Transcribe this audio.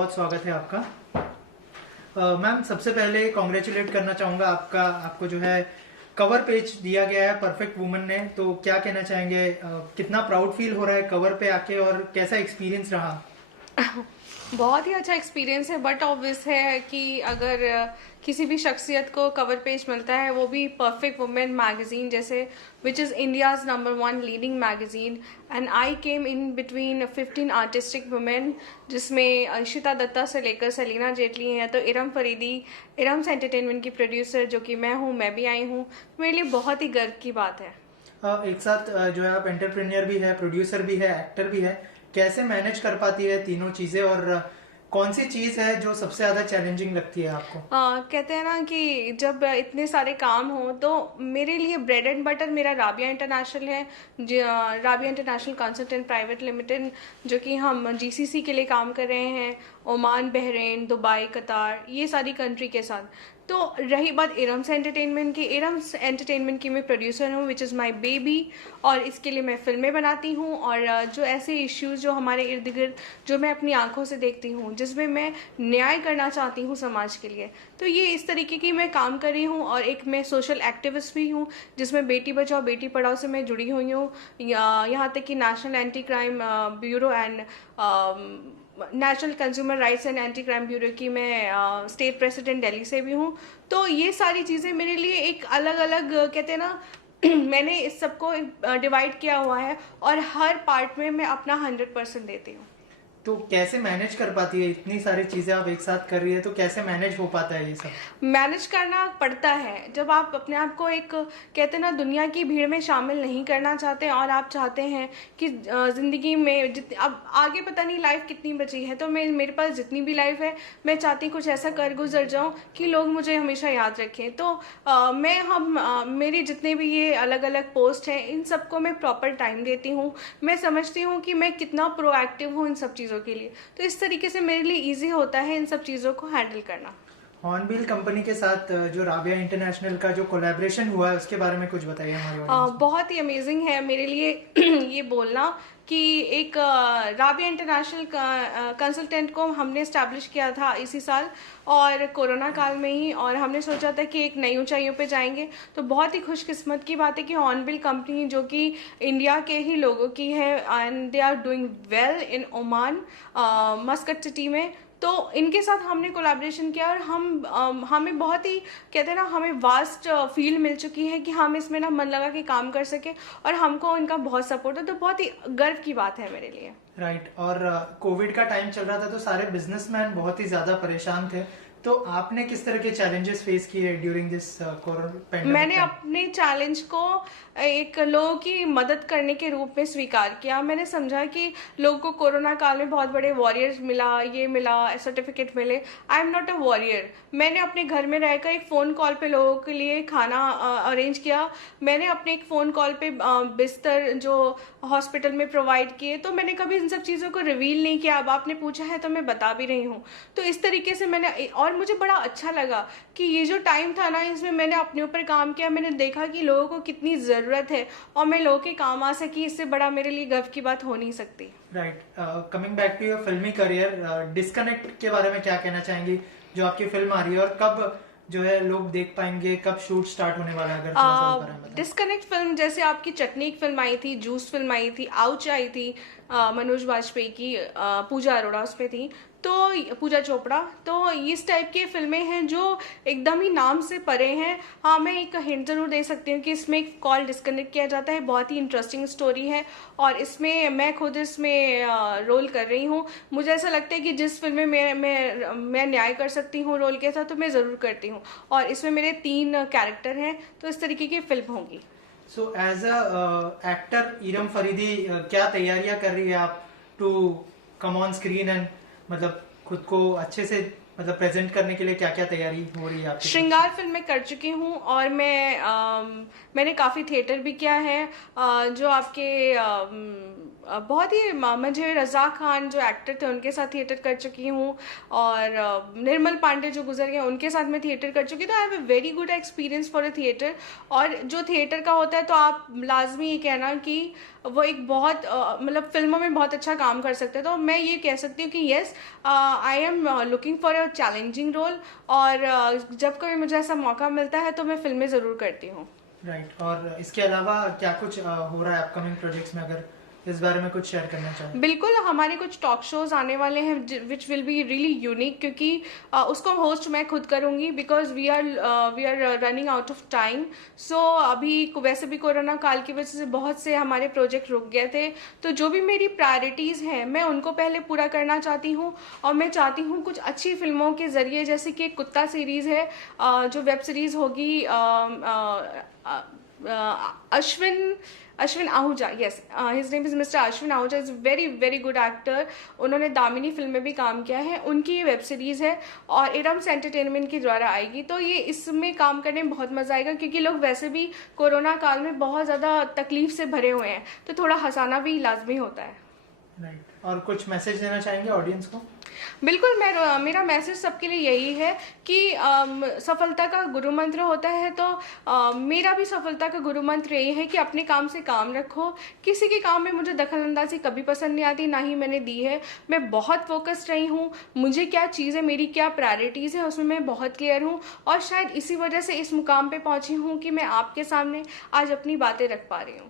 बहुत स्वागत है आपका। मैम, सबसे पहले कॉन्ग्रेचुलेट करना चाहूँगा आपको जो है कवर पेज दिया गया है परफेक्ट वुमन ने, तो क्या कहना चाहेंगे? कितना प्राउड फील हो रहा है कवर पे आके और कैसा एक्सपीरियंस रहा? बहुत ही अच्छा एक्सपीरियंस है, बट ऑब्वियस है कि अगर किसी भी शख्सियत को कवर पेज मिलता है, वो भी परफेक्ट वुमेन मैगजीन जैसे, which is India's number 1 leading magazine, and I came in between 15 artistic women, जिसमें इशिता दत्ता से लेकर सलीना जेटली हैं, तो इरम फरीदी, इरम्स एंटरटेनमेंट की प्रोड्यूसर जो कि मैं हूँ, मैं भी आई हूँ। मेरे लिए बहुत ही गर्व की बात है। एक साथ जो है आप एंटरप्रेन्योर भी है, प्रोड्यूसर भी है, एक्टर भी है, कैसे मैनेज कर पाती है तीनों चीजें? और कौन सी चीज है जो सबसे ज्यादा चैलेंजिंग लगती है आपको? कहते हैं ना कि जब इतने सारे काम हो, तो मेरे लिए ब्रेड एंड बटर मेरा राबिया इंटरनेशनल है, Rabia international consultant private limited, जो कि हम जीसीसी के लिए काम कर रहे हैं, ओमान, बहरीन, दुबई, कतार, ये सारी कंट्री के साथ। तो रही बात इरम्स एंटरटेनमेंट की, इरम्स एंटरटेनमेंट की मैं प्रोड्यूसर हूँ, विच इज़ माई बेबी, और इसके लिए मैं फिल्में बनाती हूँ। और जो ऐसे इश्यूज़ जो हमारे इर्द गिर्द, जो मैं अपनी आंखों से देखती हूँ, जिसमें मैं न्याय करना चाहती हूँ समाज के लिए, तो ये इस तरीके की मैं काम कर रही हूँ। और एक मैं सोशल एक्टिविस्ट भी हूँ, जिसमें बेटी बचाओ बेटी पढ़ाओ से मैं जुड़ी हुई हूँ। यहाँ तक कि national anti crime bureau and national consumer rights and anti crime bureau की मैं स्टेट प्रेसिडेंट दिल्ली से भी हूँ। तो ये सारी चीज़ें मेरे लिए एक अलग अलग, कहते हैं ना, मैंने इस सबको डिवाइड किया हुआ है, और हर पार्ट में मैं अपना 100% देती हूँ। तो कैसे मैनेज कर पाती है? इतनी सारी चीजें आप एक साथ कर रही है, तो कैसे मैनेज हो पाता है ये सब? मैनेज करना पड़ता है जब आप अपने आप को एक, कहते हैं ना, दुनिया की भीड़ में शामिल नहीं करना चाहते, और आप चाहते हैं कि ज़िंदगी में अब आगे पता नहीं लाइफ कितनी बची है, तो मेरे पास जितनी भी लाइफ है, मैं चाहती कुछ ऐसा कर गुजर जाऊं कि लोग मुझे हमेशा याद रखें। तो मेरी जितने भी ये अलग अलग पोस्ट हैं, इन सबको मैं प्रॉपर टाइम देती हूँ। मैं समझती हूँ कि मैं कितना प्रोएक्टिव हूँ इन सब चीज़ों के लिए, तो इस तरीके से मेरे लिए ईजी होता है इन सब चीज़ों को हैंडल करना। हॉर्नबिल कंपनी के साथ जो राबिया इंटरनेशनल का जो कोलैबोरेशन हुआ है, उसके बारे में कुछ बताइए हमारे ऑडियंस को। बहुत ही अमेजिंग है मेरे लिए ये बोलना कि एक राबिया इंटरनेशनल कंसल्टेंट को हमने इस्टेब्लिश किया था इसी साल, और कोरोना काल में ही, और हमने सोचा था कि एक नई ऊंचाइयों पे जाएंगे। तो बहुत ही खुशकिस्मत की बात है कि हॉर्नबिल कंपनी, जो कि इंडिया के ही लोगों की है, and they are doing well in Oman, Muscat city में, तो इनके साथ हमने कोलैबोरेशन किया। और हमें बहुत ही, कहते हैं ना, हमें वास्ट फील्ड मिल चुकी है कि हम इसमें ना मन लगा के काम कर सके, और हमको इनका बहुत सपोर्ट है, तो बहुत ही गर्व की बात है मेरे लिए। राइट। और कोविड का टाइम चल रहा था, तो सारे बिजनेसमैन बहुत ही ज्यादा परेशान थे, तो आपने किस तरह के चैलेंजेस फेस किए ड्यूरिंग दिस कोरोना पेंडेमिक? मैंने अपने चैलेंज को एक लोगों की मदद करने के रूप में स्वीकार किया। मैंने समझा कि लोगों को कोरोना काल में बहुत बड़े वॉरियर्स मिला, ये मिला, सर्टिफिकेट मिले। I am not a warrior. मैंने अपने घर में रहकर एक फ़ोन कॉल पे लोगों के लिए खाना अरेंज किया। मैंने अपने एक फ़ोन कॉल पे बिस्तर जो हॉस्पिटल में प्रोवाइड किए। तो मैंने कभी इन सब चीज़ों को रिवील नहीं किया। अब आपने पूछा है तो मैं बता भी रही हूँ। तो इस तरीके से मैंने, और मुझे बड़ा अच्छा लगा कि ये जो टाइम था ना, इसमें मैंने अपने ऊपर काम किया। मैंने देखा कि लोगों को कितनी ज़रूरत है, और मैं लोगों के काम आ सकी। इससे बड़ा मेरे लिए गर्व की बात हो नहीं सकती। Right. Coming back to your filmy career, disconnect के बारे में क्या कहना चाहेंगी? जो आपकी फिल्म आ रही है, और कब जो है लोग देख पाएंगे, कब शूट स्टार्ट होने वाला है? अगर थोड़ा सा बारे में बताएं। डिस्कनेक्ट फिल्म, जैसे आपकी चटनी एक फिल्म आई थी, जूस फिल्म आई थी, आउच आई थी, मनोज वाजपेयी की, पूजा अरोड़ा उस पे थी, तो पूजा चोपड़ा। तो इस टाइप की फिल्में हैं जो एकदम ही नाम से परे हैं। हाँ, मैं एक हिंट ज़रूर दे सकती हूँ कि इसमें एक कॉल डिस्कनेक्ट किया जाता है। बहुत ही इंटरेस्टिंग स्टोरी है, और इसमें मैं खुद इसमें रोल कर रही हूँ। मुझे ऐसा लगता है कि जिस फिल्म में मैं न्याय कर सकती हूँ रोल के साथ, तो मैं ज़रूर करती हूँ। और इसमें मेरे 3 कैरेक्टर हैं, तो इस तरीके की फिल्म होगी। So as a actor Iram Faridi, क्या तैयारियां कर रही है आप to come on screen and मतलब खुद को अच्छे से मतलब प्रेजेंट करने के लिए क्या क्या तैयारी हो रही है आपकी? श्रृंगार फिल्म में कर चुकी हूँ, और मैंने काफ़ी थिएटर भी किया है। जो आपके बहुत ही मुझे रज़ा खान जो एक्टर थे उनके साथ थिएटर कर चुकी हूँ, और निर्मल पांडे जो गुजर गए उनके साथ मैं थिएटर कर चुकी हूँ। तो I have a very good experience for a theatre. और जो थिएटर का होता है तो आप लाजमी ये कहना कि वो एक बहुत मतलब फिल्मों में बहुत अच्छा काम कर सकते हैं। तो मैं ये कह सकती हूँ कि yes, I am looking for a challenging role, और जब कभी मुझे ऐसा मौका मिलता है तो मैं फिल्में ज़रूर करती हूँ। राइट। और इसके अलावा क्या कुछ हो रहा है अपकमिंग प्रोजेक्ट्स में, अगर इस बारे में कुछ शेयर करना चाहें? बिल्कुल, हमारे कुछ टॉक शोज आने वाले हैं which will be really unique, क्योंकि उसको होस्ट मैं खुद करूँगी, because we are running out of time. So अभी वैसे भी कोरोना काल की वजह से बहुत से हमारे प्रोजेक्ट रुक गए थे, तो जो भी मेरी प्रायोरिटीज़ हैं मैं उनको पहले पूरा करना चाहती हूँ। और मैं चाहती हूँ कुछ अच्छी फिल्मों के ज़रिए, जैसे कि एक कुत्ता सीरीज़ है जो वेब सीरीज़ होगी, Ashwin Ashwin Ahuja, yes, his name is mister Ashwin Ahuja, is very very good actor. उन्होंने दामिनी फिल्म में भी काम किया है, उनकी ये वेब सीरीज़ है और इरम्स एंटरटेनमेंट के द्वारा आएगी। तो ये इसमें काम करने में बहुत मज़ा आएगा, क्योंकि लोग वैसे भी कोरोना काल में बहुत ज़्यादा तकलीफ से भरे हुए हैं, तो थोड़ा हंसाना भी लाजमी होता है। राइट। और कुछ मैसेज देना चाहेंगे ऑडियंस को? बिल्कुल, मेरा मैसेज सबके लिए यही है कि सफलता का गुरु मंत्र होता है, तो मेरा भी सफलता का गुरु मंत्र यही है कि अपने काम से काम रखो। किसी के काम में मुझे दखलंदाजी कभी पसंद नहीं आती, ना ही मैंने दी है। मैं बहुत फोकस्ड रही हूँ, मुझे क्या चीज़ें, मेरी क्या प्रायोरिटीज़ है उसमें मैं बहुत क्लियर हूँ, और शायद इसी वजह से इस मुकाम पे पहुँची हूँ कि मैं आपके सामने आज अपनी बातें रख पा रही हूँ।